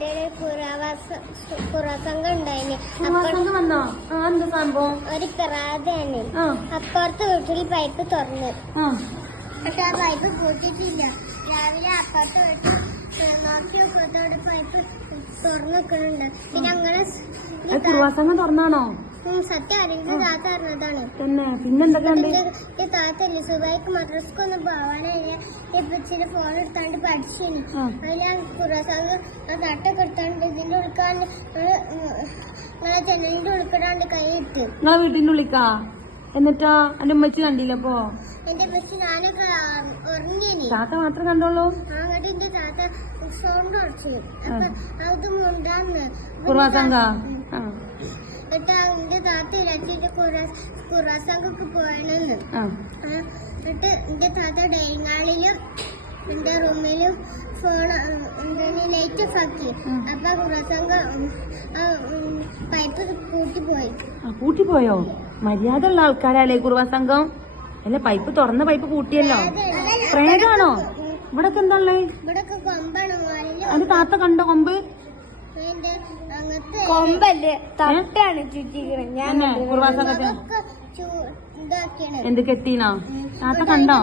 വീട്ടില് കുറസംഘം ഉണ്ടായിന്. വന്നോ? എന്താ സംഭവം? ഒരു പിറാതാണ്. അപ്പുറത്തെ വീട്ടിൽ പൈപ്പ് തുറന്ന്, പക്ഷെ ആ പൈപ്പ് പൂട്ടിട്ടില്ല. രാവിലെ അപ്പുറത്തെ വീട്ടിൽ നോക്കി നോക്കത്തോടെ പൈപ്പ് തുറന്നു വെക്കണുണ്ട്. പിന്നെ അങ്ങനെ കുറുവാസംഘം തുറന്നാണോ? സത്യം അതിന്റെ താത്ത അറിഞ്ഞതാണ്. പിന്നെന്തൊക്കെ താത്തല്ലേ സുബൈക്ക് മദ്രസക്കൊന്നും പോവാനായില്ല. ഇപ്പച്ചിന്റെ ഫോൺ എടുത്താണ്ട് പഠിച്ചിന്. അതിന് കുറസംഘം തട്ടൊക്കെ എടുത്താണ്ട് ഇതിന്റെ ഉൾക്കാണ്ട് നിങ്ങളെ ജനലിന്റെ ഉൾക്കിടാണ്ട് കൈ ഇട്ട് നിങ്ങളെ വീട്ടിന്റെ ഉള്ളിക്കാ. എന്നിട്ടാ എന്റെ ഉമ്മച്ചി കണ്ടില്ലപ്പോ? എന്റെ ഉമ്മച്ചി ഞാനൊക്കെ ഉറങ്ങിനി. താത്ത മാത്രം കണ്ടോളൂ. അങ്ങോട്ട് എന്റെ താത്ത സൗണ്ട് അടിച്ചു. അപ്പൊ അത് മുണ്ടാന്ന് കുറുവാസംഘം. എന്നിട്ട് എന്റെ താത്ത ഇരച്ചിട്ട് കുറസംഘൊക്കെ പോയണെന്ന്. എന്നിട്ട് എന്റെ താത്ത ഡൈനിങ് എന്റെ റൂമിലും ഫോൺ ലൈറ്റ് ഓഫ് ആക്കി. അപ്പൊ കുറസംഘം പൈപ്പ് കൂട്ടിപ്പോയി. കൂട്ടിപ്പോയോ? മര്യാദ ഉള്ള ആൾക്കാരല്ലേ കുറുവാസംഘം? അല്ല, പൈപ്പ് തുറന്ന പൈപ്പ് കൂട്ടിയല്ലോ. പ്രേതാണോ? ഇവിടൊക്കെ എന്താ ഉള്ളേ? ഇവിടൊക്കെ കൊമ്പാണ്. അത് താത്ത കണ്ടോ കൊമ്പ്? കൊമ്പല്ലേ, തട്ടാണ് ചുറ്റിക്കണ. കുറുവാസംഘത്തിന് എന്ത് കെട്ടീനോ? താത്ത കണ്ടോ?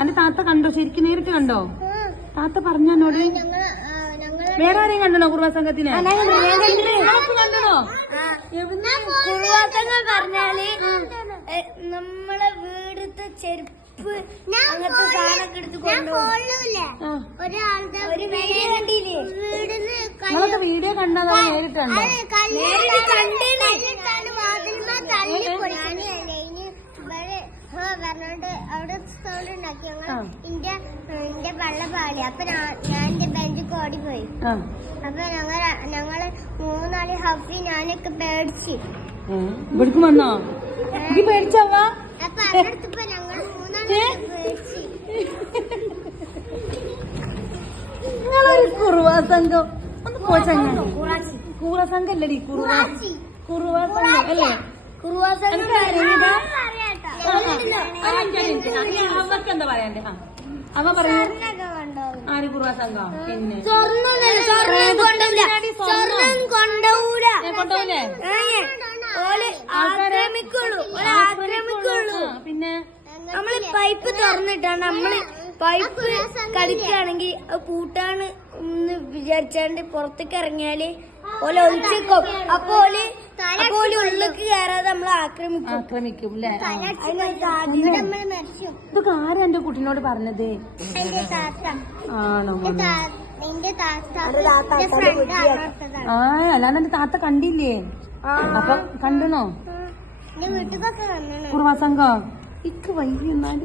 അന്റെ താത്ത കണ്ടോ? ശരിക്കും നേരിട്ട് കണ്ടോ? താത്ത പറഞ്ഞോട്. വേറെ ആരെയും കണ്ടോ കുറുവാസംഘത്തിന്? കണ്ടോ? കുറുവാസംഘം പറഞ്ഞാല് നമ്മളെ വീടത്തെ ചെരുപ്പ് അങ്ങനത്തെ സാധനമൊക്കെ എടുത്ത് കൊണ്ടുപോകും. ഒരു വീഡിയോ കണ്ടില്ലേ? വീടിന് വീഡിയോ കണ്ടോ? നേരിട്ട് കണ്ടോ? പറഞ്ഞോണ്ട് അവിടെ സൗണ്ട് ഉണ്ടാക്കി. എന്റെ വെള്ള പാടി. അപ്പൊ ഞാൻ എന്റെ ബെഞ്ചിക്ക് ഓടിപ്പോയി. അപ്പൊ ഞങ്ങള് മൂന്നാല് ഹഫി ഞാനൊക്കെ പേടിച്ച്. ഇവിടേക്ക് വന്നോ? പേടിച്ചവ? അപ്പൊ അതിനടുത്തപ്പോ ഞങ്ങള് മൂന്നാല് പേടിച്ച്. നിങ്ങളൊരു കുറുവാസംഘം ഒന്ന് പോച്ചങ്ങ. കുറുവാസംഘം അല്ലടി, കുറുവാസംഘം അല്ലേ? കുറുവാസംഘം എന്താ പറയാ? അവ പറയൂ. ആര് കുറുവാസംഘം? പിന്നെ കൊണ്ടുപോകൂലേ? പിന്നെ നമ്മള് പൈപ്പ് തുറന്നിട്ടാണ് നമ്മള് പൈപ്പ് കളിക്കുകയാണെങ്കിൽ പൂട്ടാണ് എന്ന് വിചാരിച്ചാണ്ട് പുറത്തേക്ക് ഇറങ്ങിയാല് ഓല ഒളിച്ചേക്കും. അപ്പൊ ഓല് ഉള്ളിലേക്ക് കയറാതെ നമ്മളെ ആക്രമിക്കും അല്ലേ? ഇതൊക്കെ ആരാ എന്റെ കുട്ടീനോട് പറഞ്ഞത്? ആണോ? അല്ലാതെ എന്റെ താത്ത കണ്ടില്ലേ? അപ്പൊ കണ്ടണോ വീട്ടിലൊക്കെ കുറുവാസംഘം? ഇക്ക് വൈകി എന്നാല്